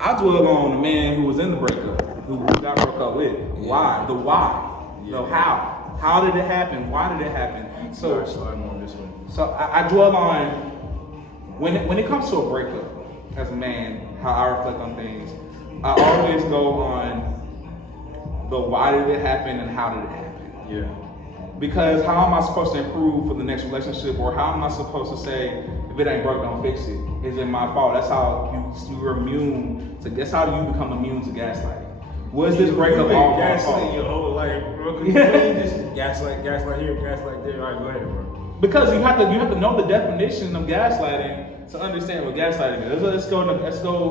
I dwell on the man who was in the breakup, who got broke up with. Yeah. Why? The why. Yeah. The how. How did it happen? Why did it happen? So on this one. So I dwell on when it comes to a breakup as a man, how I reflect on things. I always go on the why did it happen and how did it happen. Yeah. Because how am I supposed to improve for the next relationship, or how am I supposed to say if it ain't broke, don't fix it? Is it my fault? That's how you're immune to. That's how you become immune to gaslighting. Was this breakup all my fault? Gaslight your whole life, bro. You just gaslight here, gaslight there. All right, go ahead, bro. Because you have to know the definition of gaslighting to understand what gaslighting is. Let's go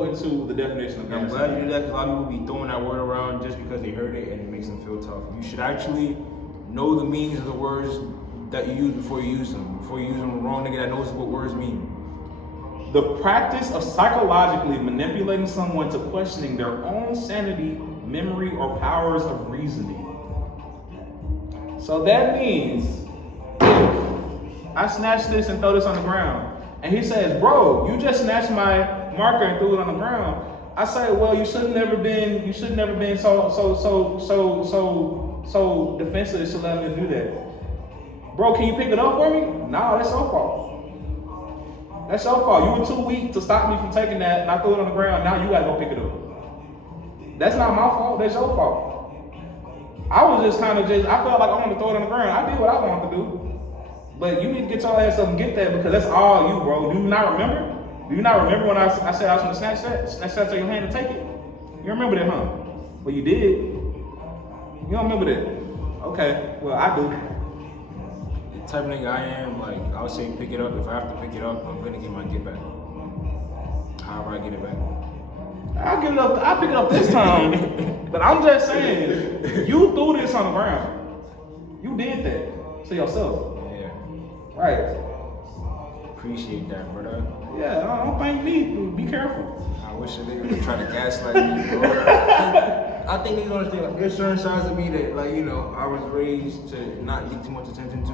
into the definition of gaslighting. I'm glad you do that, because a lot of people be throwing that word around just because they heard it and it makes them feel tough. You should actually know the meanings of the words that you use before you use them. Before you use them, a wrong nigga that knows what words mean. The practice of psychologically manipulating someone to questioning their own sanity, memory, or powers of reasoning. So that means if I snatch this and throw this on the ground, and he says, "Bro, you just snatched my marker and threw it on the ground," I say, "Well, you should never been so defensive to let me do that." Bro, can you pick it up for me? No, that's your fault. That's your fault. You were too weak to stop me from taking that, and I threw it on the ground. Now you gotta go pick it up. That's not my fault. That's your fault. I was just I felt like I wanted to throw it on the ground. I did what I wanted to do. But you need to get your ass up and get that, because that's all you, bro. Do you not remember? Do you not remember when I said I was gonna snatch that out of your hand and take it? You remember that, huh? Well, you did. You don't remember that? Okay, well, I do. The type of nigga I am, like, I would say pick it up. If I have to pick it up, I'm gonna get my get back. However I get it back. I'll get it up. I'll pick it up this time. But I'm just saying, you threw this on the ground. You did that to yourself. Yeah. Right. Appreciate that, brother. Yeah, don't thank me. Be careful. I wish a nigga would try to gaslight me, bro. I think niggas understand, like, there's certain sides of me that, like, you know, I was raised to not give too much attention to.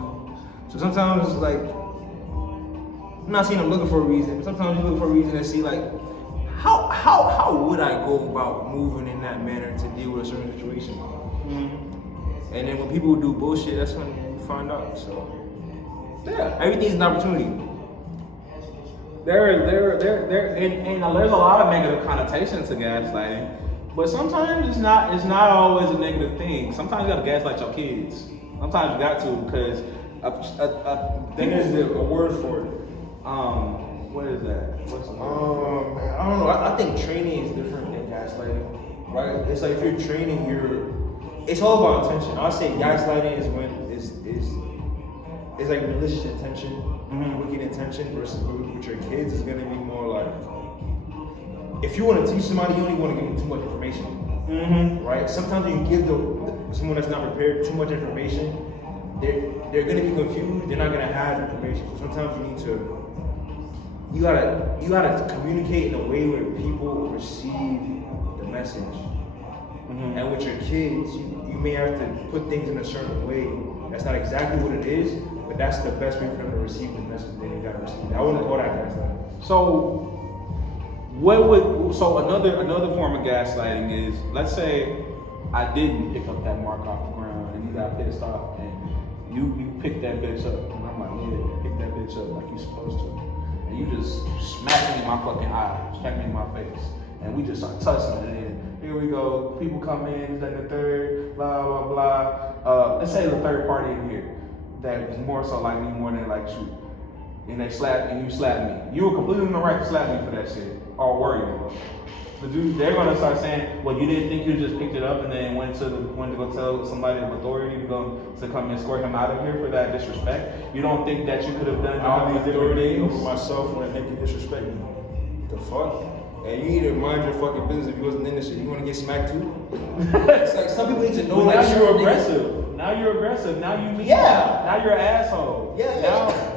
So sometimes it's like, I'm not saying I'm looking for a reason, but sometimes you look for a reason to see, like, how would I go about moving in that manner to deal with a certain situation? Mm-hmm. And then when people do bullshit, that's when you find out. So yeah, everything's an opportunity. And there's a lot of negative connotations to gaslighting, but sometimes it's not always a negative thing. Sometimes you gotta gaslight your kids. Sometimes you got to, because there's a word for it. What is that? What's the word? Man, I don't know. I think training is different than gaslighting, right? It's like if you're training, it's all about intention. I'll say gaslighting is when it's like malicious intention, wicked intention, versus with your kids is gonna be more like, if you want to teach somebody, you don't even want to give them too much information, right? Sometimes you give someone that's not prepared too much information, they're gonna be confused. They're not gonna have information. So sometimes you gotta communicate in a way where people receive the message. And with your kids, you may have to put things in a certain way. That's not exactly what it is, but that's the best way for them to receive the message that they gotta receive. I wouldn't call that gaslighting. So another form of gaslighting is, let's say I didn't pick up that mark off the ground and you got pissed off and you picked that bitch up, and I'm like, yeah, pick that bitch up like you're supposed to. And you just smack me in my fucking eye, smack me in my face, and we just start tussling, and then here we go, people come in, then the third, blah, blah, blah. Let's say the third party in here that was more so like me more than like you. And you slapped me. You were completely in the right to slap me for that shit. Or were you? They're gonna start saying, well, you didn't think you just picked it up and then went to go tell somebody of authority to come and escort him out of here for that disrespect. You don't think that you could have done all these different things? Over myself when a nigga disrespect me. The fuck? And you need to mind your fucking business. If you wasn't in this shit, you wanna get smacked too? It's like some people need to know. Well, like now you're aggressive. Now you're aggressive. Now you mean. Yeah. Now you're an asshole. Yeah.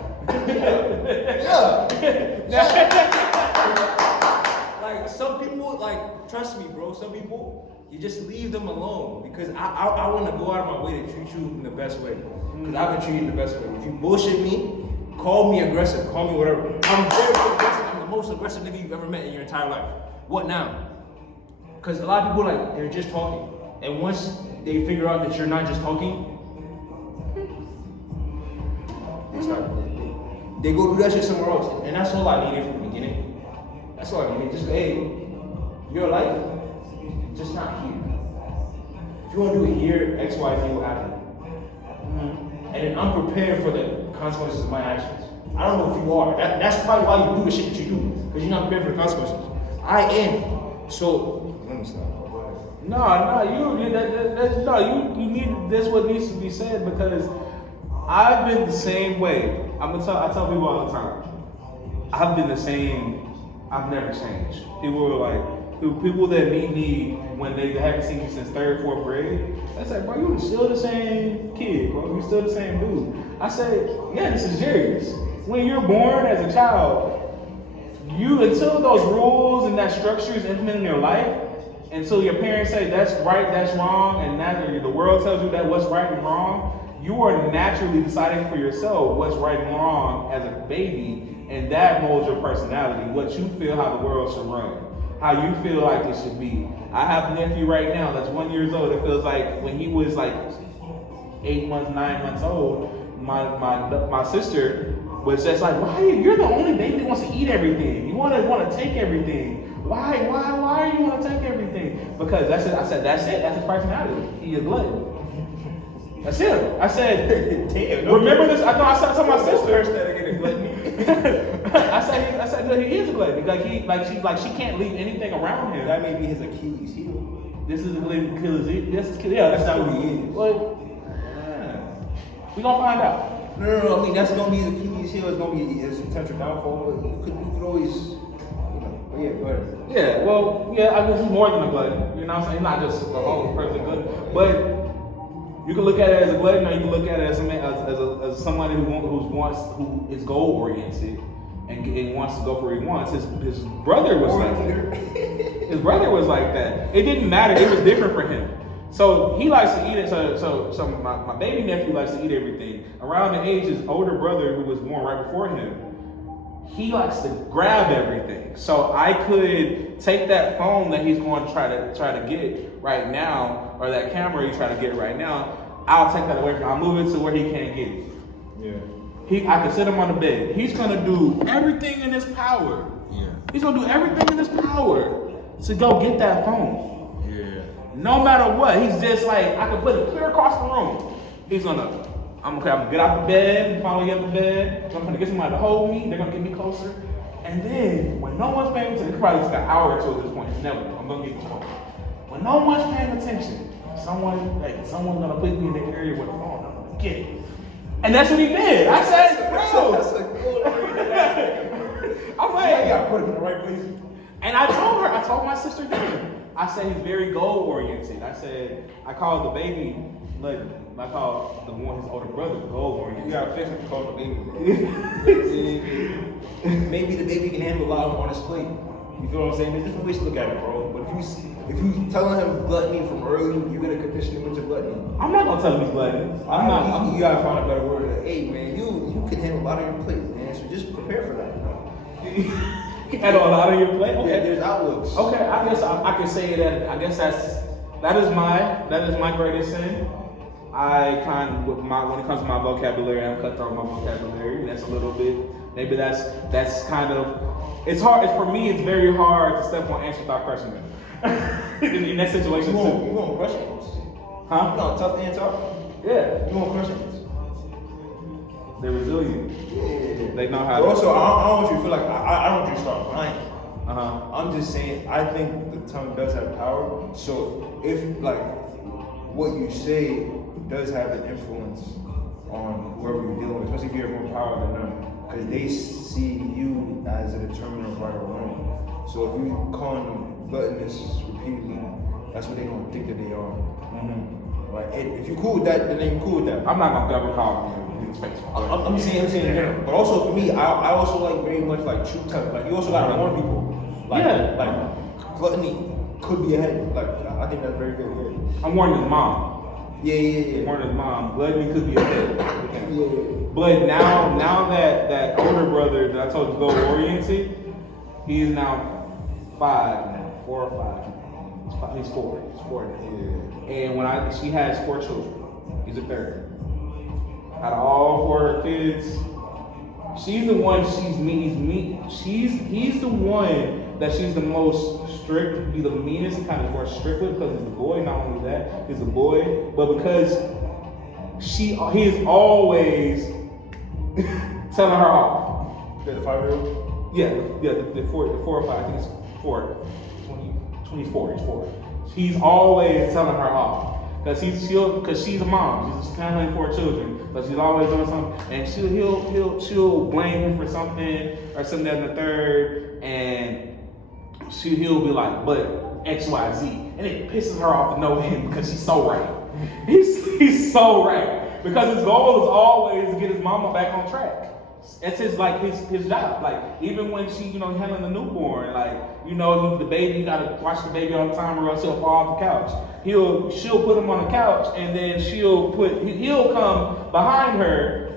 Like some people, like, trust me, bro. Some people, you just leave them alone, because I want to go out of my way to treat you in the best way. Because I've been treated the best way. If you bullshit me, call me aggressive, call me whatever. I'm very aggressive. I'm the most aggressive nigga you've ever met in your entire life. What now? Because a lot of people like they're just talking, and once they figure out that you're not just talking, they go do that shit somewhere else, and that's all I needed from the beginning. That's all I needed. Just hey, your life, just not here. If you want to do it here, X, Y, Z will happen. And then I'm prepared for the consequences of my actions. I don't know if you are. That's probably why you do the shit that you do, because you're not prepared for the consequences. I am. So let me stop. You need. That's what needs to be said because I've been the same way. I tell people all the time. I've been the same. I've never changed. People that meet me when they haven't seen me since 3rd, 4th grade. They say, bro, you still the same kid, bro. You still the same dude. I say, yeah, this is jarius. When you're born as a child, until those rules and that structure is implemented in your life, until your parents say that's right, that's wrong, and the world tells you that what's right and wrong, you are naturally deciding for yourself what's right and wrong as a baby, and that molds your personality, what you feel how the world should run, how you feel like it should be. I have a nephew right now that's 1 year old. It feels like when he was like 8 months, 9 months old, my sister was just like, why you're the only baby that wants to eat everything. You want to take everything. Why are you want to take everything? Because that's it. I said, that's it. That's his personality. He a glutton. That's him. I said, damn. Remember this? I said to my sister. I said, no, he is a glutton. Like she can't leave anything around him. That may be his Achilles heel. This is Achilles heel. Yeah, that's not what he is. Well, we gonna find out. No. I mean, that's gonna be his Achilles heel. It's gonna be his potential downfall. You could always. Yeah, go ahead. Yeah, well, I guess he's more than a glutton. You know what I'm saying? Not just a whole person glutton. But you can look at it as a glutton, or you can look at it as somebody who is goal oriented and wants to go for what he wants. His brother was like that. His brother was like that. It didn't matter. It was different for him. So he likes to eat it. So my baby nephew likes to eat everything. Around the age his older brother, who was born right before him, he likes to grab everything. So I could take that phone that he's going to try to get right now, or that camera he's trying to get right now. I'll take that away from him. I'll move it to where he can't get it. Yeah. I can sit him on the bed. He's gonna do everything in his power. Yeah. He's gonna do everything in his power to go get that phone. Yeah. No matter what, he's just like, I can put it clear across the room. I'm gonna get out the bed, finally get out the bed. I'm gonna get somebody to hold me. They're gonna get me closer. And then, when no one's paying attention, it probably took an hour or two at this point. Never. I'm gonna get close. When no one's paying attention, someone's gonna put me in the area with the phone. I'm gonna get it. And that's what he did. I said, bro. That's a cool I'm like, you gotta put him in the right place. And I told my sister that. I said he's very goal oriented. I called the baby, like, I call the one, his older brother, goal oriented. You gotta fix it to call the baby. Maybe the baby can handle a lot on his plate. You feel what I'm saying? There's different ways to look at it, bro. But if you telling him gluttony from early, you're gonna condition him into gluttony. I'm not gonna tell him he's gluttony. You gotta find a better word. Like, hey man, you can handle a lot on your plate, man. So just prepare for that. You handle a lot on your plate. Okay. Yeah, there's outlooks. Okay, I guess I can say that. I guess that is my greatest sin. When it comes to my vocabulary, I'm cutthroat with my vocabulary. That's a little bit. Maybe that's kind of. It's hard. For me, it's very hard to step on ants without crushing them. in that situation too. You want crush ants? Huh? You know how tough ants are? Yeah. You want crush ants? They're resilient. Yeah. They know how. But also, I don't want you to feel like I don't want you to start lying. I'm just saying, I think the tongue does have power. So if like what you say does have an influence on whoever you're dealing with, especially if you have more power than them, because they see you as a determinant of right or wrong. So if you call them gluttonous repeatedly, that's what they're gonna think that they are. Right? And if you're cool with that, then you're cool with that. I'm not gonna ever call him his face. I'm saying, but also for me, I also like very much like truth telling. Like you also gotta warn people. Like gluttony could be ahead. Like I think that's very good. Yeah. I'm warning his mom. Yeah. Warning his mom. Gluttony could be ahead. Yeah. But now that older brother that I told you go oriented, he is now 4 or 5. He's four. He's four now. Yeah. And she has 4 children. He's a third. Out of all 4 of her kids, she's the one he's the one that she's the most strict, be the meanest and kind of more strict with because he's a boy. Not only that, he's a boy, but because he is always telling her off. The 5-year-old? Yeah, the 4 or 5, I think it's 4. 24, he's 4. He's always telling her off. Because she's a mom. She's handling 4 children. So she's always doing something. And she'll blame him for something or something that and the third. And he'll be like, but X, Y, Z. And it pisses her off to know him because he's so right. He's so right. Because his goal is always to get his mama back on track. It's his job. Like, even when she, handling the newborn, like, the baby, you gotta watch the baby all the time or else he'll fall off the couch. She'll put him on the couch and then he'll come behind her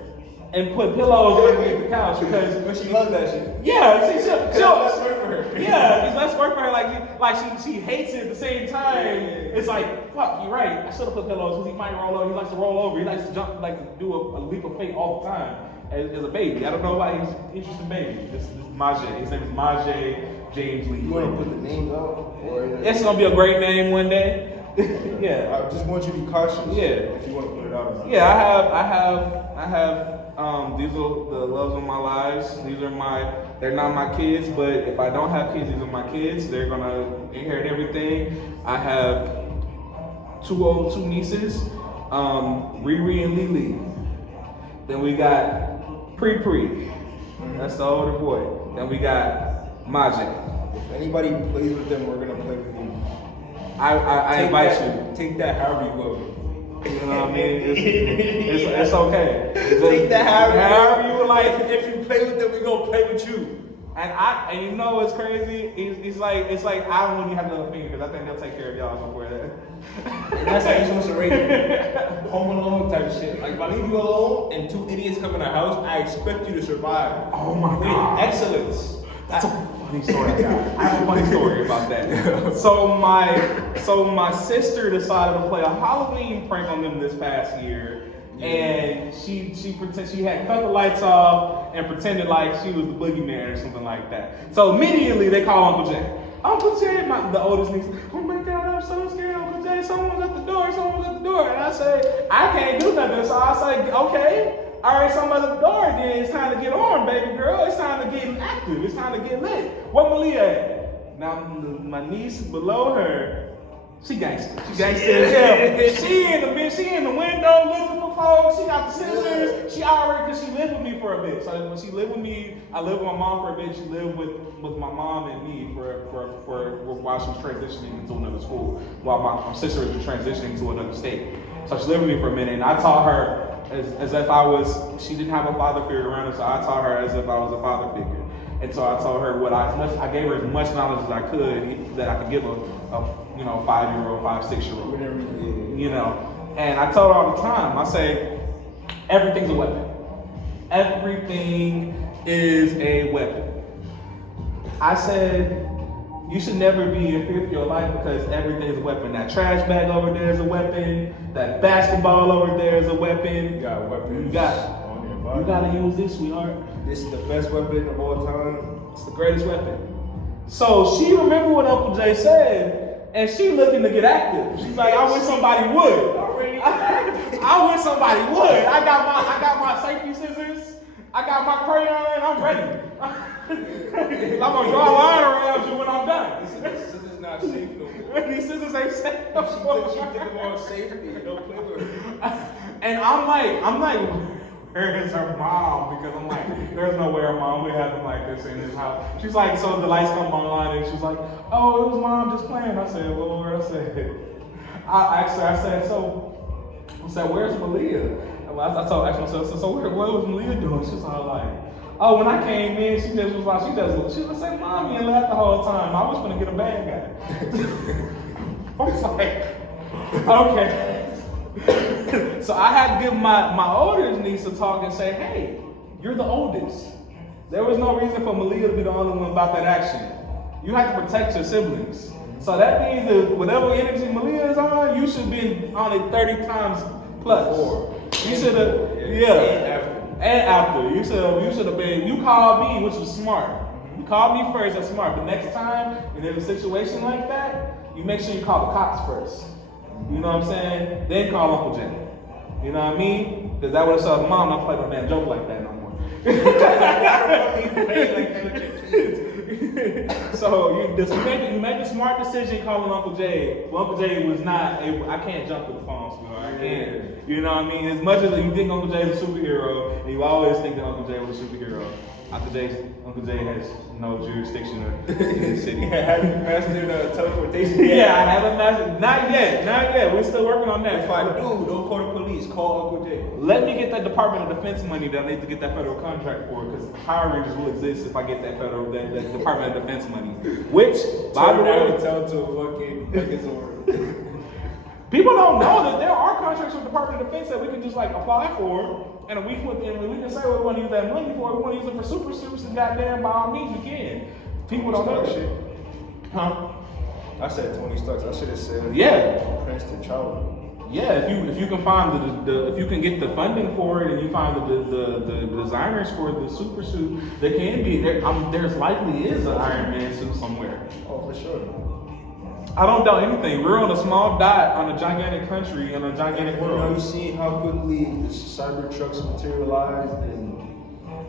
and put pillows underneath the couch because she loves that shit. Yeah, she'll less work for her. Yeah, it's less work for her. Like she hates it at the same time. Yeah. It's like, fuck, you're right. I should have put pillows because he might roll over. He likes to roll over. He likes to jump, like to do a leap of faith all the time. As a baby. I don't know why he's an interesting baby. This is Majay. His name is Majay James Lee. You want to put the names out? It's going to be a great name one day. Yeah. I just want you to be cautious. Yeah. If you want to put it out or not. Yeah, I have these are the loves of my lives. They're not my kids, but if I don't have kids, these are my kids. They're going to inherit everything. I have 2 nieces, Riri and Lily. Then we got Pre. That's the older boy. Then we got Majay. If anybody plays with them, we're gonna play with you. I invite you. Take that however you will. You know what I mean? It's okay. Take that however you would like. If you play with them, we gonna play with you. And you know what's crazy? It's like I don't want you to have another finger because I think they'll take care of y'all before that. And that's how you're supposed to raise it. Home alone type of shit. Like if I leave you alone and 2 idiots come in the house, I expect you to survive. Oh my God. With excellence. That's a funny story, guys. I have a funny story about that. So my sister decided to play a Halloween prank on them this past year. And she had cut the lights off and pretended like she was the boogeyman or something like that. So immediately they call Uncle Jay. Uncle Jay, the oldest niece, oh my God, I'm so scared, Uncle Jay, someone's at the door. And I say, I can't do nothing. So I say, okay, all right, someone's at the door then. It's time to get on, baby girl. It's time to get active. It's time to get lit. What Malia at? Now, my niece below her, she gangster. She gangster as hell. She in the window looking for folks. She got the scissors. She already, because she lived with me for a bit. So when she lived with me, I lived with my mom for a bit. She lived with my mom and me for while she was transitioning into another school, while my sister was transitioning to another state. So she lived with me for a minute, and I taught her as if she didn't have a father figure around her, so I taught her as if I was a father figure. And so I told her I gave her as much knowledge as I could that I could give a 5-year-old, 5-6-year-old. And I tell her all the time, I say, everything's a weapon. Everything is a weapon. I said, you should never be in fear for your life because everything is a weapon. That trash bag over there is a weapon. That basketball over there is a weapon. You got weapons. You gotta use this, sweetheart. This is the best weapon of all time. It's the greatest weapon. So she remembered what Uncle Jay said, and she looking to get active. She's like, I wish somebody would. I wish somebody would. I got my safety scissors. I got my crayon. I'm ready. I'm gonna draw a line around you when I'm done. This is not safe no more. These scissors ain't safe no more. She took them all safety. Don't play with her. And I'm like, where is her mom? Because I'm like, there's no way her mom would have them like this in this house. She's like, so the lights come on, and she's like, oh, it was mom just playing. I said, Lord, I said, where's Malia? I told myself, so what was Malia doing? She's all like, oh, when I came in, she just was saying mommy and laughed the whole time. I was gonna get a bad guy. I was like, okay. So I had to give my older niece a talk and say, hey, you're the oldest. There was no reason for Malia to be the only one about that action. You have to protect your siblings. So So that means that whatever energy Malia is on, you should be on it 30 times plus. Before. You should have, And after. You should have been, you called me, which was smart. You called me first, that's smart. But next time, when there's a situation like that, you make sure you call the cops first. You know what I'm saying? Then call Uncle Jay. You know what I mean? Because that would have said, Mom, not play no damn joke like that no more. So you make a smart decision calling Uncle Jay. Well, Uncle Jay was not able, I can't jump to the phone, so I can't. You know what I mean? As much as you think Uncle Jay is a superhero, and you always think that Uncle Jay was a superhero, Uncle Jay has no jurisdiction in the city. Have you mastered teleportation? Yeah, I haven't mastered. Not yet. We're still working on that. If I do, don't call the police. Call Uncle Jay. Let me get that Department of Defense money that I need to get that federal contract for, because Power Rangers will exist if I get that that Department of Defense money. Which, by the way, tell to a fucking Megazord. people don't know that there are contracts with the Department of Defense that we can just like apply for, and we can say what we want to use that money for. We want to use it for super suits, and goddamn, by all means, we can. People don't know that shit. Huh? I said 20 stocks. I should have said Princeton Charlie. Yeah, if you can find if you can get the funding for it, and you find the designers for the super suit, there can be there's likely is an Iron Man suit somewhere. Oh, for sure. I don't doubt anything. We're on a small dot on a gigantic country in a gigantic world. You know, you see how quickly the cyber trucks materialized,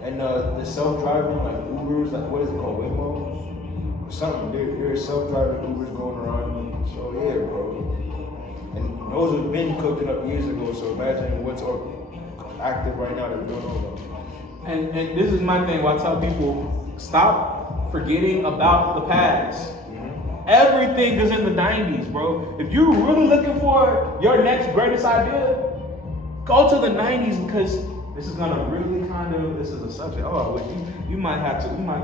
and the self-driving like Ubers, like what is it called, Waymo? Something. There's self-driving Ubers going around. So yeah, bro. And those have been cooking up years ago. So imagine what's active right now that we don't know about. And this is my thing. Why I tell people, stop forgetting about the past. Everything is in the 90s, bro. If you're really looking for your next greatest idea, go to the 90s, because this is gonna really this is a subject. Oh, you might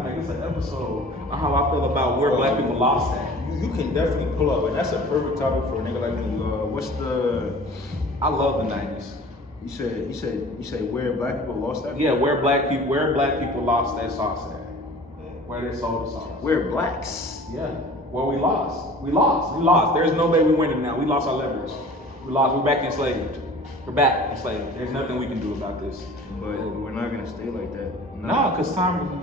make this an episode on how I feel about where black people lost that. You can definitely pull up, and that's a perfect topic for a nigga like me. I love the 90s. You said where black people lost that? Yeah, where black people lost that sauce at. Where they sold the sauce. Where blacks? Yeah. Well, we lost. There's no way we winning now. We lost our leverage. We're back enslaved. We're back enslaved. There's nothing we can do about this. But we're not gonna stay like that. No, because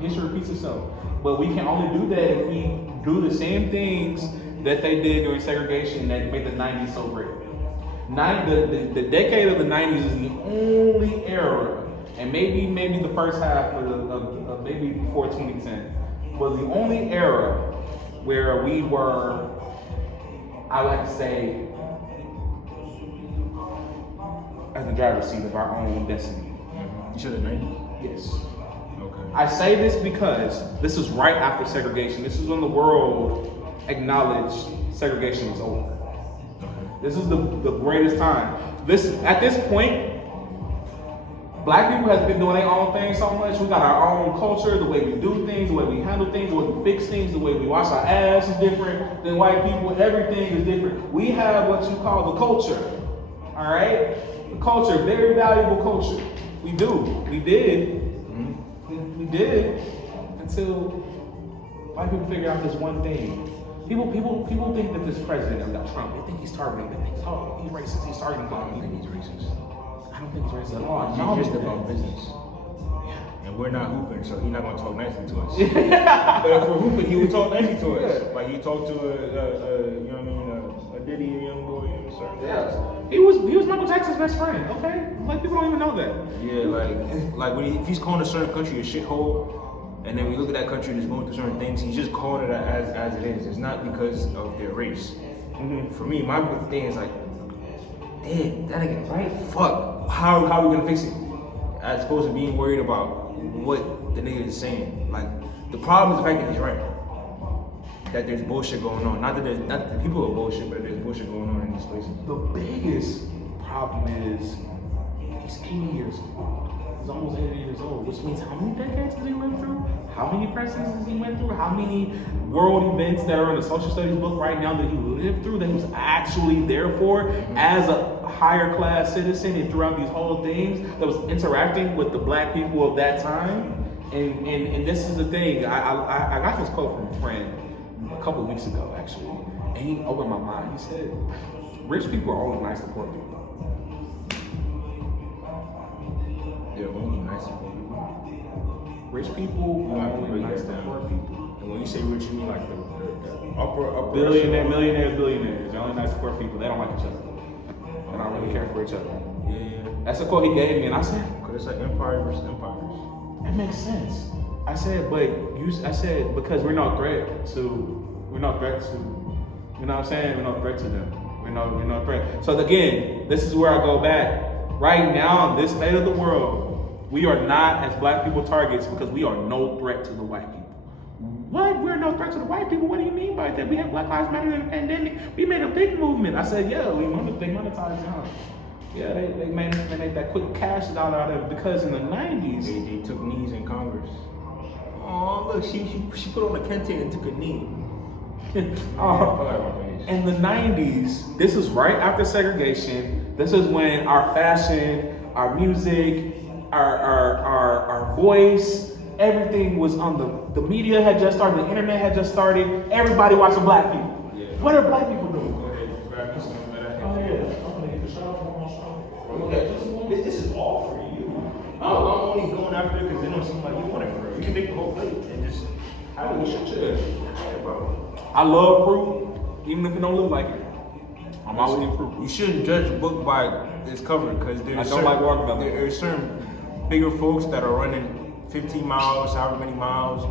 history repeats itself. But we can only do that if we do the same things that they did during segregation that made the 90s so great. The decade of the 90s is the only era, and maybe the first half of maybe before 2010 was the only era where we were, I like to say, at the driver's seat of our own destiny. You said the 90s? Yes. Okay. I say this because this is right after segregation. This is when the world acknowledged segregation was over. Okay. This is the greatest time. At this point, black people have been doing their own thing so much. We got our own culture, the way we do things, the way we handle things, the way we fix things, the way we wash our ass is different than white people. Everything is different. We have what you call the culture. All right? The culture, very valuable culture. We do. We did. We did until white people figure out this one thing. People think that this president, Trump, they think he's targeting. They think, oh, he's racist. He's targeting black people. I think he's racist. I don't think he's racist at all. He's just about business. And we're not hooping, so he's not gonna talk nicely to us. But if we're hooping, he would talk nicely to us. Like he talked to a Diddy, a young boy, Yeah. He was Michael Jackson's best friend, okay? Like people don't even know that. Yeah, like when if he's calling a certain country a shithole, and then we look at that country that's going through certain things, he's just calling it as it is. It's not because of their race. Mm-hmm. For me, my big thing is like, damn, that nigga right? Fuck. How are we gonna fix it? As opposed to being worried about what the nigga is saying. Like the problem is the fact that he's right. That there's bullshit going on. Not that the people are bullshit, but there's bullshit going on in these places. The biggest problem is he's 80 years old. He's almost 80 years old, which means how many decades has he lived through? How many presidents has he went through? How many world events that are in the social studies book right now that he lived through, that he was actually there for as a higher class citizen, and throughout these whole things that was interacting with the black people of that time? And this is the thing. I got this quote from a friend a couple of weeks ago actually, and he opened my mind. He said, "Rich people are only nice to poor people." Yeah, only nice to poor people. Rich people You are have to only break nice that to down. poor people. And when you say rich, you mean like the upper Billionaire, millionaires, billionaires. They're only nice to poor people. They don't like each other. They don't really care for each other. Yeah. That's a quote he gave me, and I said, Cause it's like empire versus empires. that makes sense. I said, because we're no threat to, you know what I'm saying? We're no threat to them. We're no threat. So again, this is where I go back. Right now, in this state of the world, we are not, as black people, targets because we are no threat to the white people. What? We're no threat to the white people? What do you mean by that? We have Black Lives Matter in the pandemic. We made a big movement. I said, yeah, they monetized now. Yeah, they made that quick cash dollar out of it because in the 90s, They took knees in Congress. Oh, look, she put on a kente and took a knee. in the 90s, this is right after segregation. This is when our fashion, our music, our voice, everything was on the media had just started, the internet had just started. Everybody watching black people. Yeah. What are black people doing? This is all for you. I'm only going after it because it don't seem like you want it for real. You can take the whole plate and just have it. Yeah, bro. I love fruit, even if it don't look like it. I'm always eating fruit. You shouldn't judge a book by its cover because I don't like watermelon. There's certain bigger folks that are running 15 miles, however many miles.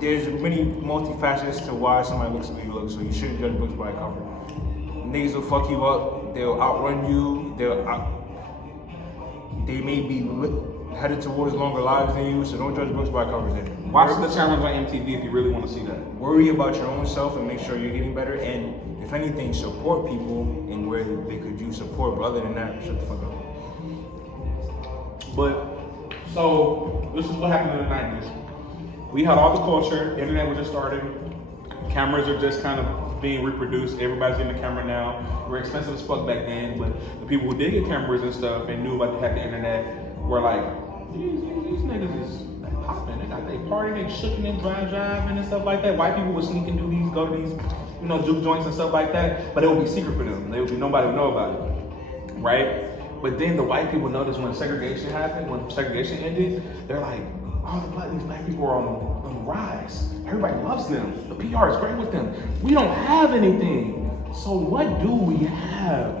There's many multifacets to why somebody looks the way you look, so you shouldn't judge books by a cover. Niggas will fuck you up. They'll outrun you. They may be headed towards longer lives than you, so don't judge books by covers. Then Watch the challenge on MTV if you really want to see that. worry about your own self and make sure you're getting better. And if anything, support people in where they could use support. But other than that, shut the fuck up. But so this is what happened in the 90s. We had all the culture. Internet was just starting. Cameras are just kind of being reproduced. Everybody's getting a camera now. We're expensive as fuck back then, but the people who did get cameras and stuff and knew about the internet were like, these niggas is like popping. They partying, they shooking and driving and stuff like that. White people would sneak and do these, go to these, juke joints and stuff like that. But it would be secret for them. Nobody would know about it, right? But then the white people noticed when segregation happened, when segregation ended, they're like, oh, these black people are on the rise. Everybody loves them. The PR is great with them. We don't have anything. So what do we have?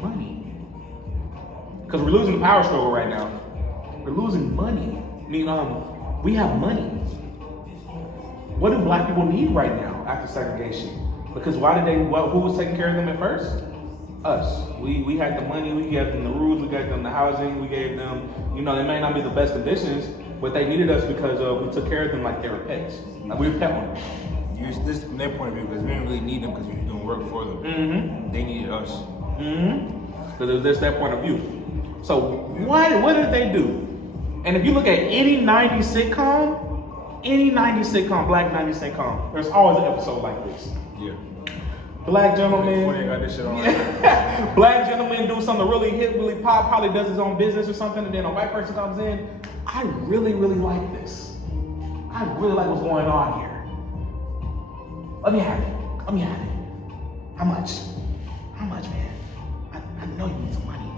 Money. Because we're losing the power struggle right now. We're losing money. We have money. What do black people need right now after segregation? Because who was taking care of them at first? Us. We had the money, we gave them the rules, we gave them the housing, we gave them, they may not be the best conditions, but they needed us because we took care of them like they were pets. Like we were pet owners. This is from their point of view because we didn't really need them because we were doing work for them. Mm-hmm. They needed us. Mm-hmm. Because there's that point of view. So what did they do? And if you look at any 90s sitcom, black 90s sitcom, there's always an episode like this. Yeah. Black gentleman. Before they got this shit on. Yeah. Black gentleman do something really hip, really pop, probably does his own business or something, and then a white person comes in. I really, really like this. I really like what's going on here. Let me have it. How much? How much, man? I know you need some money.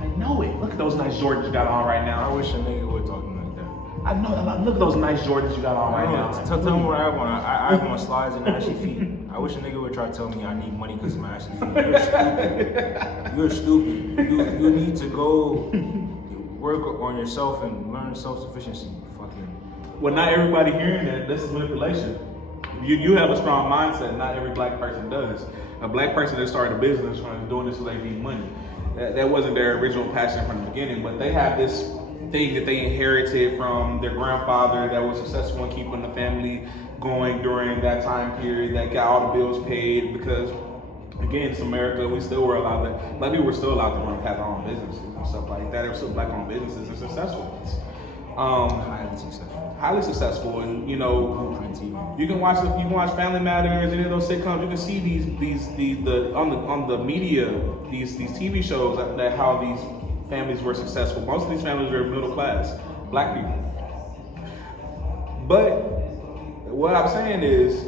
I know it. Look at those nice Jordans you got on right now. I wish a nigga would talk to me like that. I know. Look at those nice Jordans you got on right now. Tell me what I have on. I have on slides and ashy feet. I wish a nigga would try to tell me I need money because of my ashy feet. You're stupid. You need to go work on yourself and learn self-sufficiency. Fucking. Well, not everybody hearing that. This is manipulation. You have a strong mindset. Not every black person does. A black person that started a business doing this so they need money. That wasn't their original passion from the beginning, but they have this thing that they inherited from their grandfather that was successful in keeping the family going during that time period, that got all the bills paid because, again, it's America, we still were allowed to, black people were still allowed to have their own businesses and stuff like that. There were still black-owned businesses and successful ones. Highly successful, and you can watch Family Matters, any of those sitcoms. You can see these on the media, these TV shows that how these families were successful. Most of these families were middle class, black people. But what I'm saying is,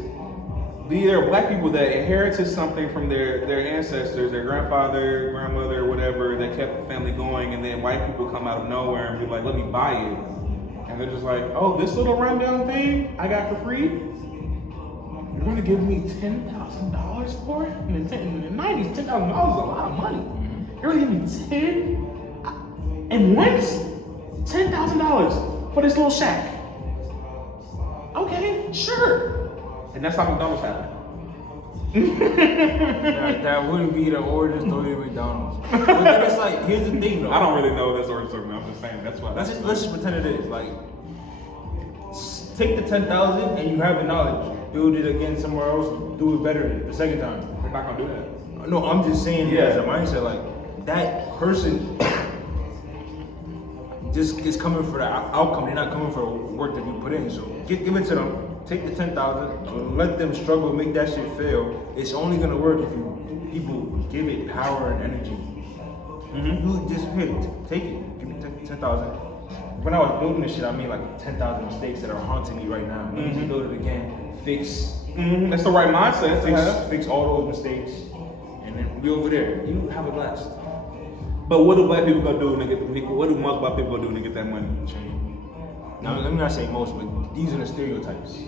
there are black people that inherited something from their ancestors, their grandfather, grandmother, whatever, that kept the family going, and then white people come out of nowhere and be like, let me buy it. And they're just like, oh, this little rundown thing I got for free? You're gonna give me $10,000 for it? In the 90s, $10,000 is a lot of money. You're gonna give me 10? And once? $10,000 for this little shack. Okay, sure. And that's how McDonald's happened. that wouldn't be the origin story of McDonald's. But then it's like, here's the thing though. I don't really know this origin story, I'm just saying that's why. Let's just pretend it is. Like, take the 10,000 and you have the knowledge. Build it again somewhere else, do it better the second time. We're not gonna do that. No, I'm just saying as a mindset, like, that person just is coming for the outcome. They're not coming for the work that you put in. So give it to them. Take the 10,000. Let them struggle. Make that shit fail. It's only gonna work if people give it power and energy. You just take it. Give me 10,000. When I was building this shit, I made like 10,000 mistakes that are haunting me right now. Let me just build it again. Fix. That's the right mindset. Fix all those mistakes, and then we over there. You have a blast. But what do black people gonna do to get the people? What do most black people gonna do to get that money? Now, let me not say most, but these are the stereotypes.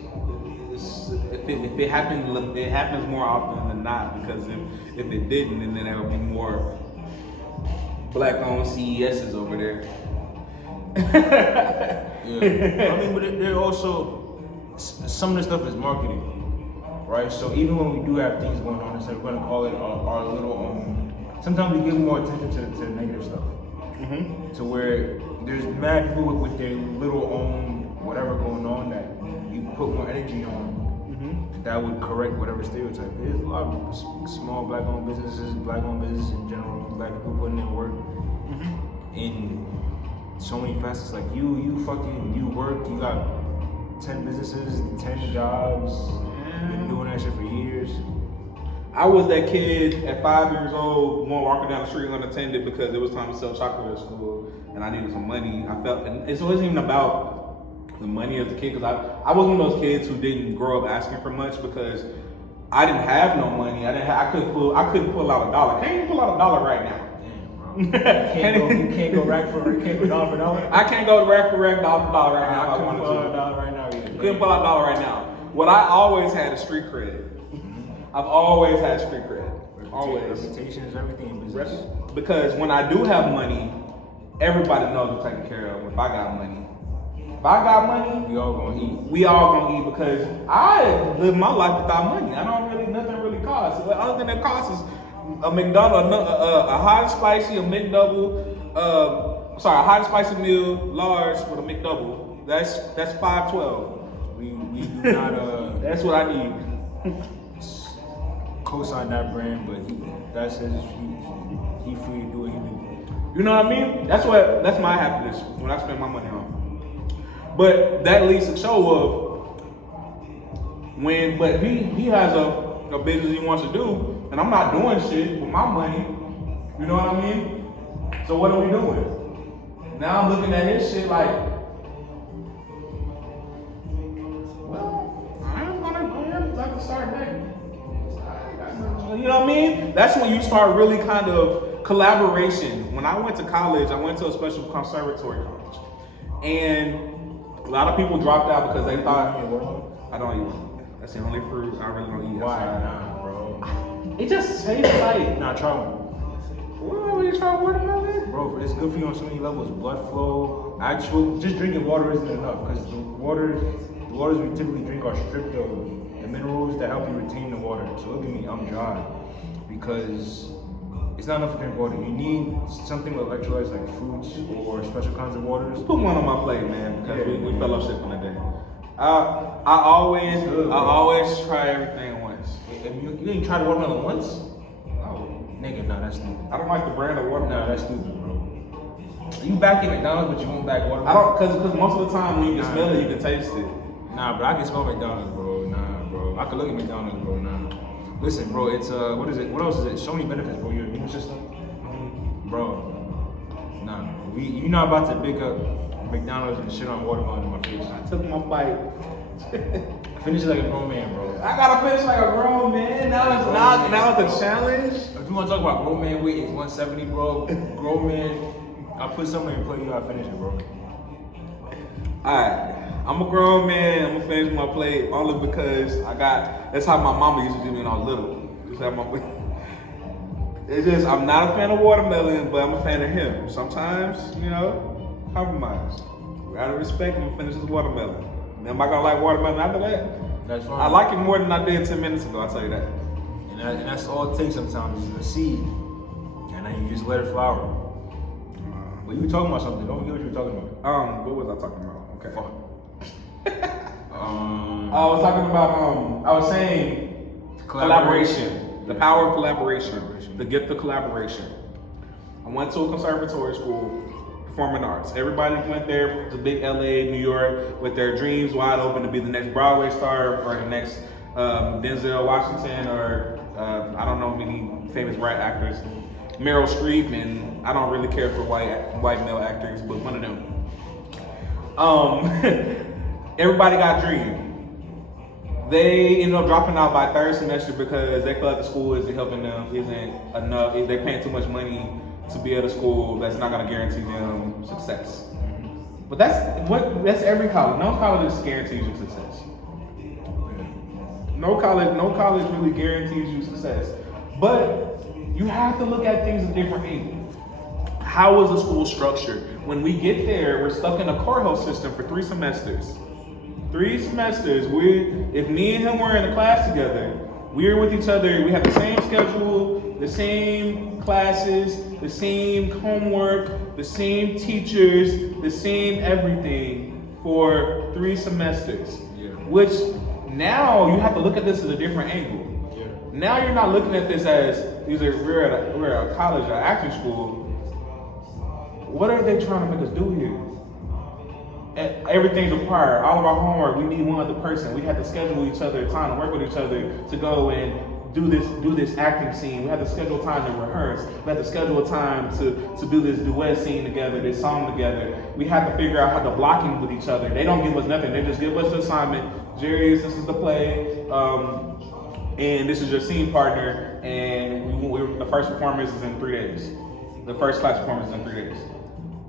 If it happens, it happens more often than not. Because if it didn't, then there would be more black-owned CESs over there. Yeah, I mean, but they're also some of the stuff is marketing, right? So even when we do have things going on, it's like we're gonna call it our little own. Sometimes we give more attention to the negative stuff, to where there's mad people with their little own whatever going on that you put more energy on. That would correct whatever stereotype. There's a lot of small black-owned businesses, black-owned businesses in general, black people putting in work in so many facets. Like you work, you got 10 businesses, 10 jobs, been doing that shit for years. I was that kid at 5 years old, walking down the street unattended because it was time to sell chocolate at school, and I needed some money. I felt, and it wasn't even about the money as a kid, because I was one of those kids who didn't grow up asking for much because I didn't have no money. I couldn't pull out $1. Can't even pull out $1 right now. Damn, bro. You can't go rack for rack, can't go dollar for dollar. I can't go rack for rack, dollar for dollar right now. I couldn't pull out $1 right now either. Couldn't pull out $1 right now. What I always had is street cred. I've always had street cred. Always. Reputation is everything in business. Because when I do have money, everybody knows I'm taken care of. If I got money. If I got money, we all gonna eat. We all gonna eat because I live my life without money. Nothing really costs. The other thing that costs is a McDonald's, a hot and spicy, a McDouble, a hot and spicy meal, large with a McDouble. That's $5.12. We do not. That's what I need. Co-sign that brand, but that's his. He free to do what he do. You know what I mean? That's my happiness when I spend my money on. But that leads to show of but he has a business he wants to do, and I'm not doing shit with my money. You know what I mean? So what are we doing? Now I'm looking at his shit like, well, I am gonna start making. You know what I mean? That's when you start really kind of collaboration. When I went to college, I went to a special conservatory college, and a lot of people dropped out because they thought I don't eat. That's the only fruit I really don't eat. Why? Nah, bro. It just tastes like. Nah, try one. What are you trying watermelon? Bro, it's good for you on so many levels. Blood flow, just drinking water isn't enough because the waters we typically drink are stripped of the minerals that help you retain the water. So look at me, I'm dry because it's not enough to drink water. You need something with electrolytes like fruits or special kinds of waters. Put one on my plate, man, because we fellowship on the day. I always try everything once. You didn't try the watermelon once? Oh, nigga, nah, that's stupid. I don't like the brand of watermelon. Nah, that's stupid, bro. You back in McDonald's, but you won't back watermelon. I don't, because most of the time when you can smell it, you can taste it. Nah, bro, I can smell McDonald's, bro. Nah, bro. I can look at McDonald's, bro. Nah. Listen, bro, it's what is it? What else is it? So many benefits, bro. Your immune system, bro. Nah, you're not about to pick up McDonald's and shit on watermelon in my face. I took my bite. Finish it like a grown man, bro. I gotta finish like a grown man. Now it's a challenge. If you want to talk about grown man weight, it's 170, bro. Grown man, I'll put something in play, you gotta finish it, bro. Alright, I'm a grown man. I'm gonna finish my plate only because that's how my mama used to do me when I was little. It's just, I'm not a fan of watermelon, but I'm a fan of him. Sometimes, compromise. Out of respect, I'm gonna finish this watermelon. Am I gonna like watermelon after that? That's fine. I like it more than I did 10 minutes ago, I'll tell you that. And that's all it takes sometimes, is a seed. And then you just let it flower. But you were talking about something, don't forget what you were talking about. What was I talking about? Okay. Fuck. I was saying collaboration. The power of collaboration. The gift of collaboration. I went to a conservatory school, performing arts. Everybody went there to big LA, New York, with their dreams wide open to be the next Broadway star or the next Denzel Washington or I don't know many famous white actors, Meryl Streep, and I don't really care for white male actors, but one of them. Everybody got dream. They ended up dropping out by third semester because they feel like the school isn't helping them, isn't enough. They're paying too much money to be at a school that's not going to guarantee them success. But that's every college. No college guarantees you success. No college really guarantees you success. But you have to look at things a different angle. How is the school structured? When we get there, we're stuck in a courthouse system for 3 semesters. 3 semesters. If me and him were in a class together, we're with each other. We have the same schedule, the same classes, the same homework, the same teachers, the same everything for 3 semesters. Yeah. Which now you have to look at this as a different angle. Yeah. Now you're not looking at this as we're at a college or acting school. What are they trying to make us do here? Everything's required. All of our homework, we need one other person. We have to schedule each other time to work with each other to go and do this acting scene. We have to schedule time to rehearse. We have to schedule time to do this duet scene together, this song together. We have to figure out how to blocking with each other. They don't give us nothing. They just give us the assignment. Jarius, this is the play, and this is your scene partner. And the first performance is in 3 days. The first class performance is in 3 days.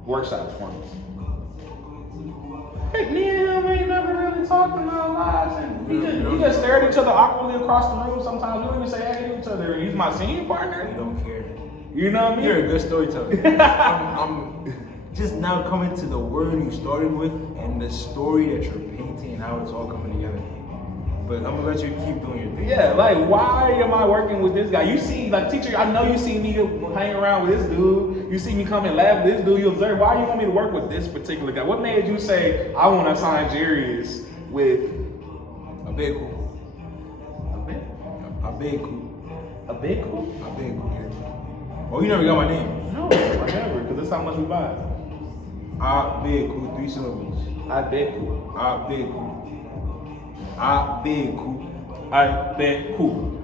Workshop performance. Hey, me and him ain't never really talked in our lives, and we just stare at each other awkwardly across the room. Sometimes we don't even say hey to each other. He's my scene partner. You don't care. You know what I mean? You're a good storyteller. I'm just now coming to the word you started with and the story that you're painting and how it's all coming together. But I'm gonna let you keep doing your thing. Yeah, like why am I working with this guy? You see, like teacher, I know you see me hang around with this dude. You see me come and laugh with this dude. You observe. Why do you want me to work with this particular guy? What made you say I want to assign Jarius with a big cool? A big cool. Yeah. Oh, you never got my name? No, I never, because that's how much we buy. A big cool, 3 syllables. A big cool. A big cool. A big cool. A big cool.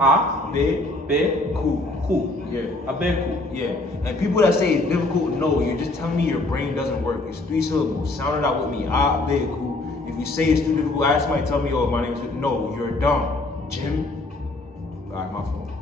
A big cool. Cool. Yeah. A big cool. Yeah. And people that say it's difficult, no, you're just telling me your brain doesn't work. It's 3 syllables. Sound it out with me. A big cool. If you say it's too difficult, I ask somebody tell me, oh, my name is. No, you're dumb. Jim. Alright, my phone.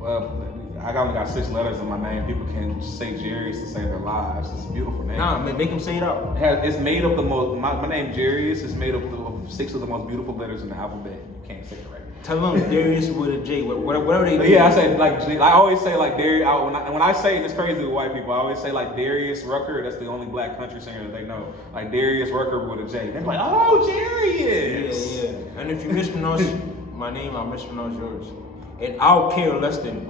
Well, I only got 6 letters in my name. People can say Jarius to save their lives. It's a beautiful name. Nah, make them say it out. It's made up the most. My name Jarius is made up of 6 of the most beautiful letters in the alphabet. You can't say it right. Tell them Darius with a J. Whatever they do. Yeah, I say like I always say like Darius. When I say it, it's crazy with white people. I always say like Darius Rucker. That's the only black country singer that they know. Like Darius Rucker with a J. They're like, oh, Jarius. Yeah. And if you mispronounce my name, I'll mispronounce yours. And I'll care less than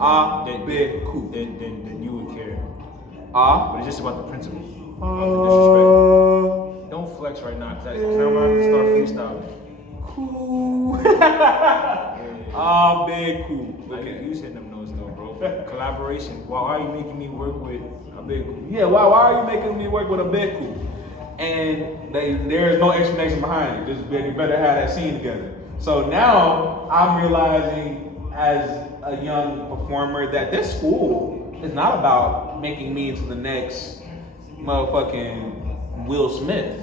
big cool. Than you would care. But it's just about the principle. Disrespect. Don't flex right now, because I'm gonna have to start freestyling. Cool. Big cool. Okay. You hitting them notes though, bro. Collaboration. Why are you making me work with a big cool? Yeah, why are you making me work with a big cool? And there is no explanation behind it. Just you better have that scene together. So now I'm realizing as a young performer that this school is not about making me into the next motherfucking Will Smith.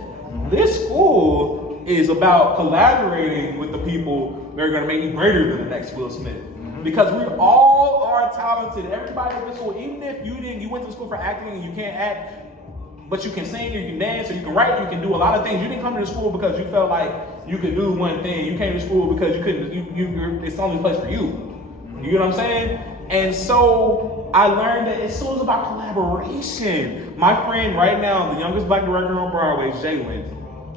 This school is about collaborating with the people that are going to make you greater than the next Will Smith. Because we all are talented. Everybody at this school, even if you went to school for acting and you can't act, but you can sing or you can dance or you can write, you can do a lot of things. You didn't come to the school because you felt like you could do one thing. You came to school because you couldn't. It's the only place for you. You know what I'm saying? And so I learned that it's always about collaboration. My friend right now, the youngest black director on Broadway, Jalen.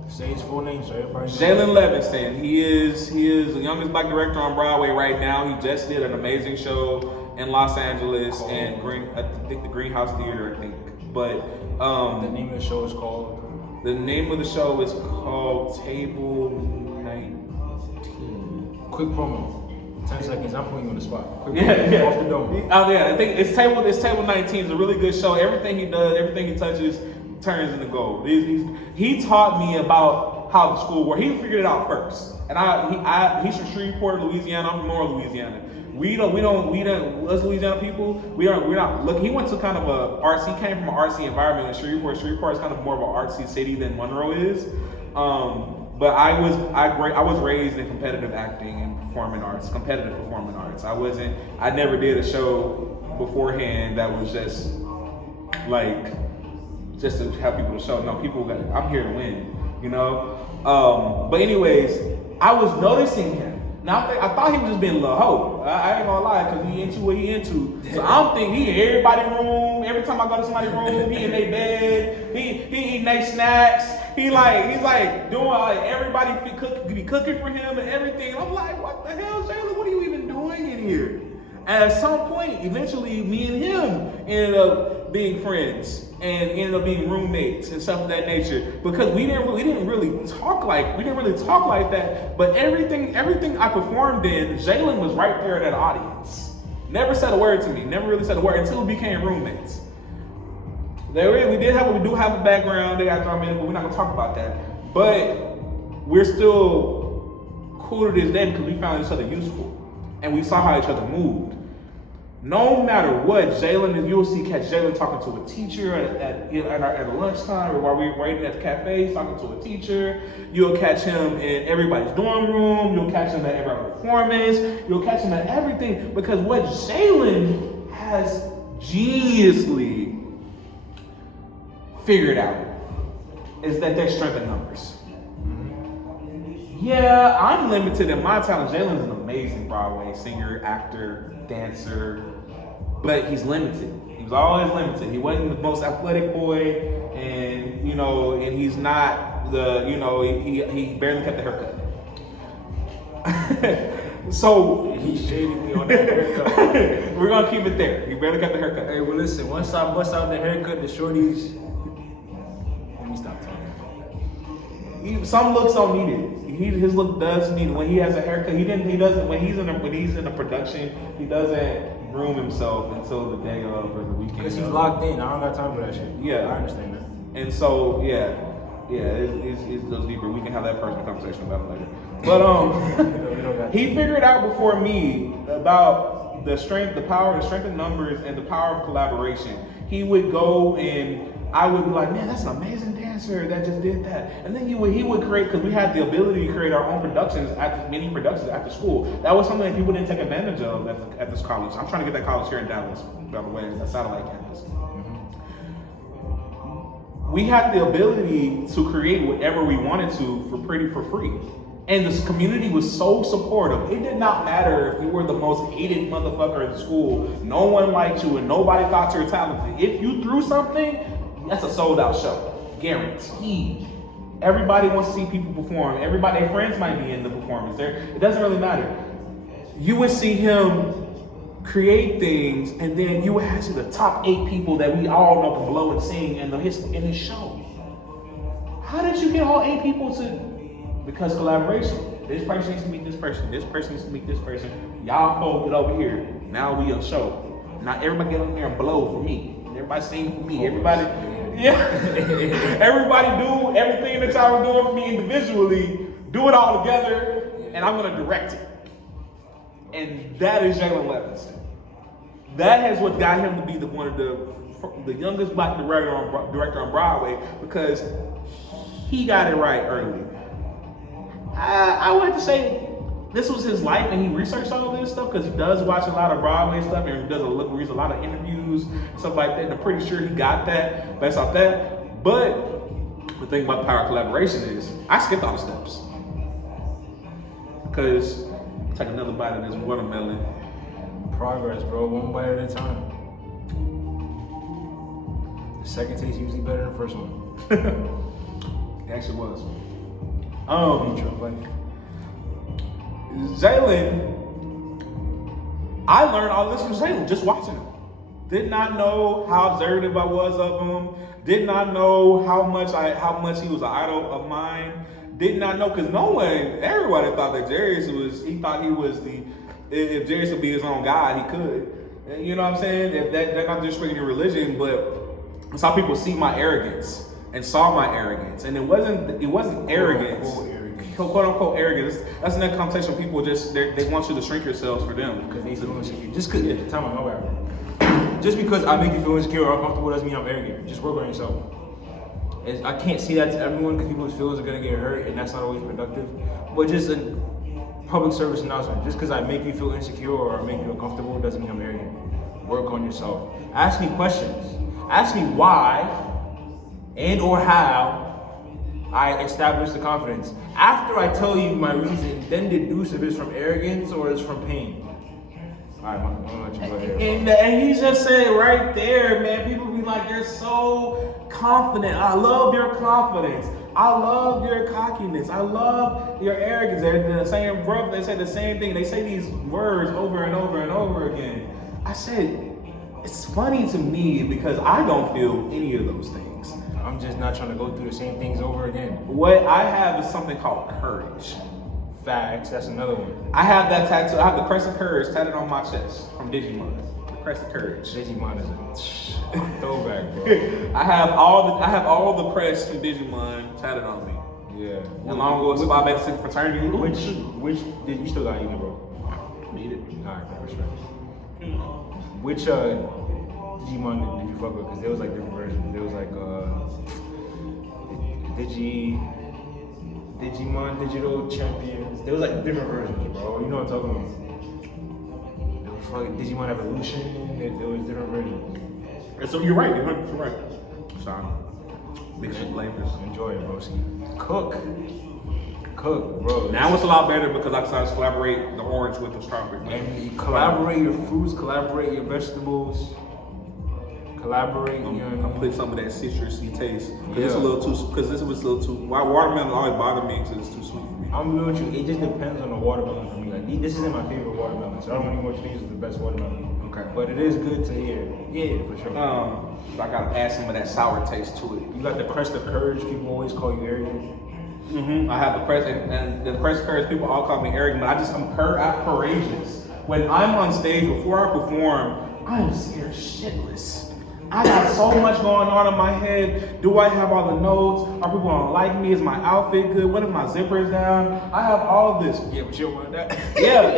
Say his full name so everybody knows. Jalen Levingston. He is the youngest black director on Broadway right now. He just did an amazing show in Los Angeles and I think the Greenhouse Theater, I think. But the name of the show is called? The name of the show is called Table 19. Quick promo. 10 seconds, I'm putting you on the spot. Quick Yeah. Off the dome. Oh yeah, I think it's Table 19 is a really good show. Everything he does, everything he touches turns into gold. He taught me about how the school works. He figured it out first. And he's from Shreveport, Louisiana. I'm from North Louisiana. Us Louisiana people, we're not looking. He went to kind of a arts. He came from an artsy environment in Shreveport. Shreveport is kind of more of an artsy city than Monroe is. But I was raised in competitive acting and competitive performing arts. I never did a show beforehand that was just to have people to show. No, I'm here to win, you know? But anyways, I was noticing him. Now I thought he was just being a little hoe. I ain't gonna lie, because he into what he into. So I'm thinking he in everybody's room. Every time I go to somebody's room, he in their bed. He eating their snacks. He's like doing everybody be cooking for him and everything. And I'm like, what the hell, Jalen? What are you even doing in here? And at some point, eventually, me and him ended up being friends and ended up being roommates and stuff of that nature. Because we didn't really talk like that. But everything I performed in, Jalen was right there in that audience. Never said a word to me. Never really said a word until we became roommates. We do have a background. They got drum in, but we're not gonna talk about that. But we're still cool to this day because we found each other useful. And we saw how each other moved. No matter what, you'll catch Jalen talking to a teacher at a lunchtime or while we're waiting at the cafes talking to a teacher. You'll catch him in everybody's dorm room. You'll catch him at every performance. You'll catch him at everything because what Jalen has geniusly figured out is that there's strength in numbers. Yeah, I'm limited in my talent. Jalen's an amazing Broadway singer, actor, dancer, but he's limited. He was always limited. He wasn't the most athletic boy, and and he's not he barely kept the haircut. So he shaded me on that haircut. We're gonna keep it there. He barely kept the haircut. Hey, well listen, once I bust out the haircut, the shorties. Let me stop talking. Some looks don't need it. His look does need it. When he has a haircut, when he's in a production, he doesn't groom himself until the day of or the weekend. Because he's locked in. I don't got time for that shit. Yeah, I understand that. And so it goes deeper. We can have that personal conversation about it later. But he figured out before me about the strength of numbers and the power of collaboration. He would go and I would be like, man, that's an amazing dancer that just did that. And then he would create, because we had the ability to create our own mini productions after school. That was something that people didn't take advantage of at this college. I'm trying to get that college here in Dallas, by the way, a satellite campus. We had the ability to create whatever we wanted to for free. And this community was so supportive. It did not matter if you were the most hated motherfucker in school. No one liked you and nobody thought you were talented. If you threw something, that's a sold out show. Guaranteed. Everybody wants to see people perform. Their friends might be in the performance. It doesn't really matter. You would see him create things, and then you would have to see the top 8 people that we all know can blow and sing in his show. How did you get all 8 people to? Because collaboration. This person needs to meet this person. This person needs to meet this person. Y'all fold it over here. Now we a show. Not everybody get on there and blow for me. Everybody sing for me. Everybody do everything that y'all were doing for me individually. Do it all together, and I'm gonna direct it. And that is Jalen Levingston. That is what got him to be one of the youngest black director on Broadway, because he got it right early. I would have to say this was his life, and he researched all of this stuff because he does watch a lot of Broadway stuff and reads a lot of interviews, stuff like that. And I'm pretty sure he got that based off that. But the thing about power collaboration is I skipped all the steps because take another bite of this watermelon. Progress, bro. One bite at a time. The second taste usually better than the first one. It actually was. Like, Jalen, I learned all this from Jalen just watching him. Did not know how observative I was of him. Did not know how much he was an idol of mine. Did not know because everybody thought that Jarius was. He thought he was if Jarius would be his own God, he could. You know what I'm saying? If they're not disrespecting religion, but that's how people see my arrogance and saw my arrogance, and it wasn't arrogance. Quote unquote arrogance. That's another conversation. People they want you to shrink yourselves for them because they feel insecure. Just because, time out, no. Just because I make you feel insecure or uncomfortable doesn't mean I'm arrogant. Just work on yourself. I can't say that to everyone because people's feelings are gonna get hurt, and that's not always productive. But just a public service announcement: just because I make you feel insecure or make you uncomfortable doesn't mean I'm arrogant. Work on yourself. Ask me questions. Ask me why and or how I establish the confidence. After I tell you my reason, then deduce if it's from arrogance or it's from pain. Alright, I'm gonna let you go ahead. And he just said right there, man, people be like, you're so confident. I love your confidence. I love your cockiness. I love your arrogance. They're the same brother. They say the same thing. They say these words over and over and over again. I said, it's funny to me because I don't feel any of those things. I'm just not trying to go through the same things over again. What I have is something called courage. Facts, that's another one. I have that tattoo. I have the crest of courage tatted on my chest from Digimon. The crest of courage. Digimon is a throwback, bro. I have all the crests from Digimon tatted on me. Yeah. Along with Spy Medicine Fraternity. Which did you still got either, bro? Need it. Alright, respect. Which Digimon did you fuck with? Because there was like different versions. There was like Digimon Digital Champions. There was like different versions, bro. You know what I'm talking about. There was fucking Digimon Evolution. There was different versions. And so you're right. You're 100% right. Sorry. Mix of flavors. Enjoy it, broski. Cook, bro. Now it's a lot better because I decided to collaborate the orange with the strawberry. And you collaborate your fruits, collaborate your vegetables. Collaborate. I'm putting some of that citrusy taste because it's a little too. Because this was a little too. Why watermelon always bothered me because it's too sweet for me. I'm real with you. It just depends on the watermelon for me. Like this isn't my favorite watermelon, so I don't really know which things is the best watermelon. Okay. But it is good to hear. Yeah, for sure. So I gotta add some of that sour taste to it. You got the crest of courage. People always call you arrogant. I have the crest, and the crest of courage. People all call me arrogant, but I'm courageous. When I'm on stage before I perform, I am scared shitless. I got so much going on in my head. Do I have all the notes? Are people gonna like me? Is my outfit good? What if my zipper's down? I have all of this. Yeah, but you don't want that. Yeah,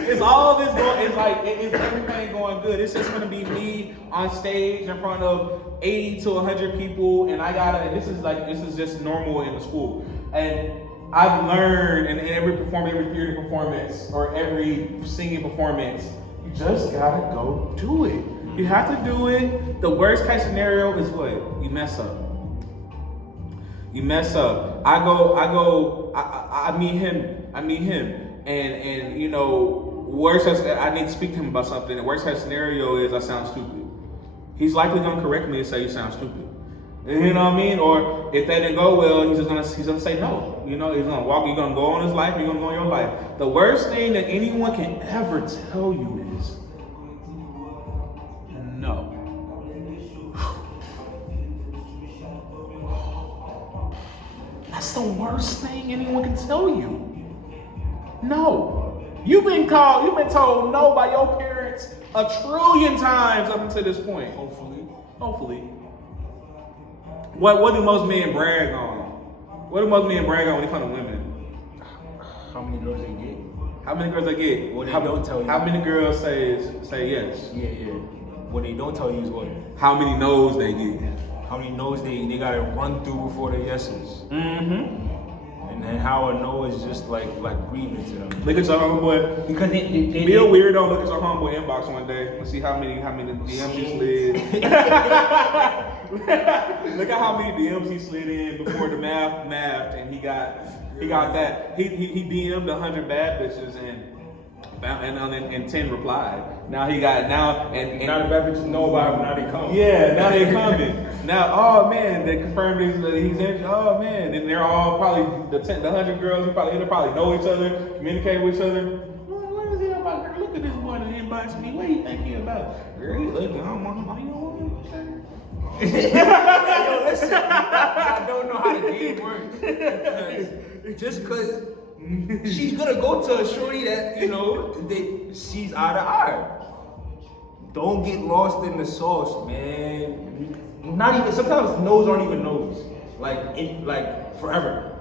it's all this going. It's like it's everything going good. It's just gonna be me on stage in front of 80 to 100 people, and this is just normal in the school. And I've learned in every theater performance or every singing performance, you just gotta go do it. You have to do it. The worst case scenario is what? You mess up. I meet him. And you know, worst case, I need to speak to him about something. The worst case scenario is I sound stupid. He's likely gonna correct me and say you sound stupid. You know what I mean? Or if that didn't go well, he's gonna say no. You know, he's gonna you're gonna go on his life, you're gonna go on your life. The worst thing that anyone can ever tell you is no. That's the worst thing anyone can tell you. No. You've been told no by your parents 1 trillion times up until this point. Hopefully. What do most men brag on? What do most men brag on when it comes to women? How many girls they get? How many girls they get? What they don't tell you. How many girls say yes? Yeah. What they don't tell you is what? How many no's they get? How many no's they gotta run through before the yeses. Mm-hmm. And And how a no is just like breathing to them. Look at your homeboy. Because they Be a weirdo. Look at your homeboy inbox one day and see how many DMs he slid. Look at how many DMs he slid in before the math, and he got that. He DM'd 100 bad bitches and 10 replied. Now he got and now the bad bitches know about him. Now they come. Yeah, now they coming. Now, oh man, they confirmed he's in. Oh man, and they're all probably the 100 girls. They probably know each other, communicate with each other. What is he about? Girl, look at this boy in the inbox me. What do you think he about? Girl, he ugly. I don't want him. You don't want him. Yo, listen. I don't know how the game works. Just because she's gonna go to a shorty that she's eye to eye. Don't get lost in the sauce, man. Not even sometimes no's aren't even no's. Like forever,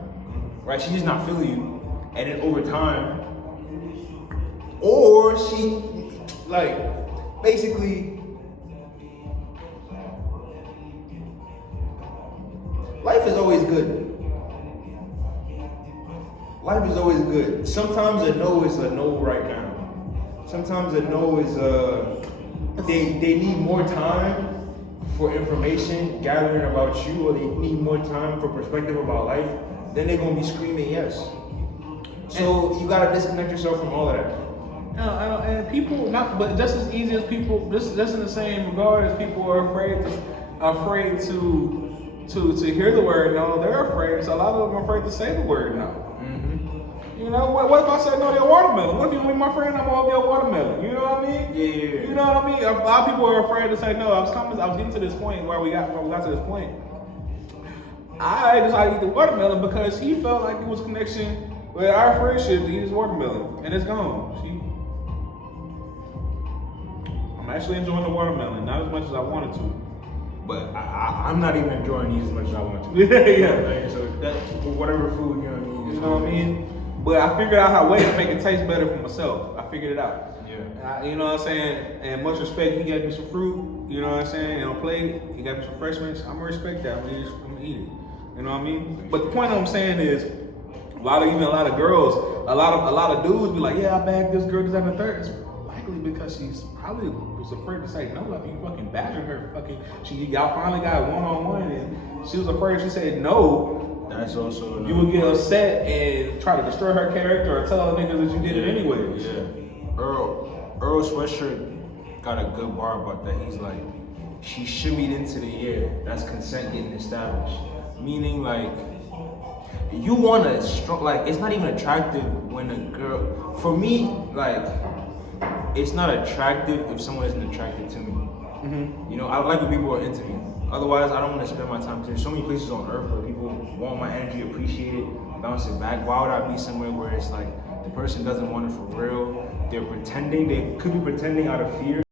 right? She's just not feeling you, and then over time, or she basically. Life is always good. Life is always good. Sometimes a no is a no right now. Sometimes a no is they need more time for information gathering about you, or they need more time for perspective about life. Then they're gonna be screaming yes. So you gotta disconnect yourself from all of that. And people but just as easy as people, just in the same regard as people are afraid to hear the word no, they're afraid. So a lot of them are afraid to say the word no. You know, what if I say no to your watermelon? What if you want to be my friend? I'm over your watermelon. You know what I mean? Yeah. You know what I mean? A lot of people are afraid to say no. I was getting to this point where we got to this point. I decided to eat the watermelon because he felt like it was a connection with our friendship to eat his watermelon, and it's gone. I'm actually enjoying the watermelon, not as much as I wanted to. But I'm not even enjoying these as much as I want to. Yeah. So that whatever food, you know what I mean? You know what I mean? But I figured out how to make it taste better for myself. I figured it out. Yeah. You know what I'm saying? And much respect, he gave me some fruit. You know what I'm saying? On a plate, he gave me some fresh mints. I'm gonna respect that. I'm gonna eat it. You know what I mean? But the point I'm saying is, a lot of girls, a lot of dudes be like, yeah, I bagged this girl, this, that, and the third. It's likely because she's probably was afraid to say no. Like you fucking badgered her. Y'all finally got one-on-one, and she was afraid. She said no. That's also You would get upset and try to destroy her character or tell other niggas that you did it anyways. Yeah. Earl Sweatshirt got a good bar about that. He's like, she shimmied into the air. That's consent getting established. Meaning like, you want to it's not even attractive when a girl. For me, like, it's not attractive if someone isn't attracted to me. Mm-hmm. You know, I like when people are into me. Otherwise, I don't want to spend my time, because there's so many places on earth where people want my energy, appreciate it, bounce it back. Why would I be somewhere where it's like the person doesn't want it for real? They're pretending, they could be pretending out of fear.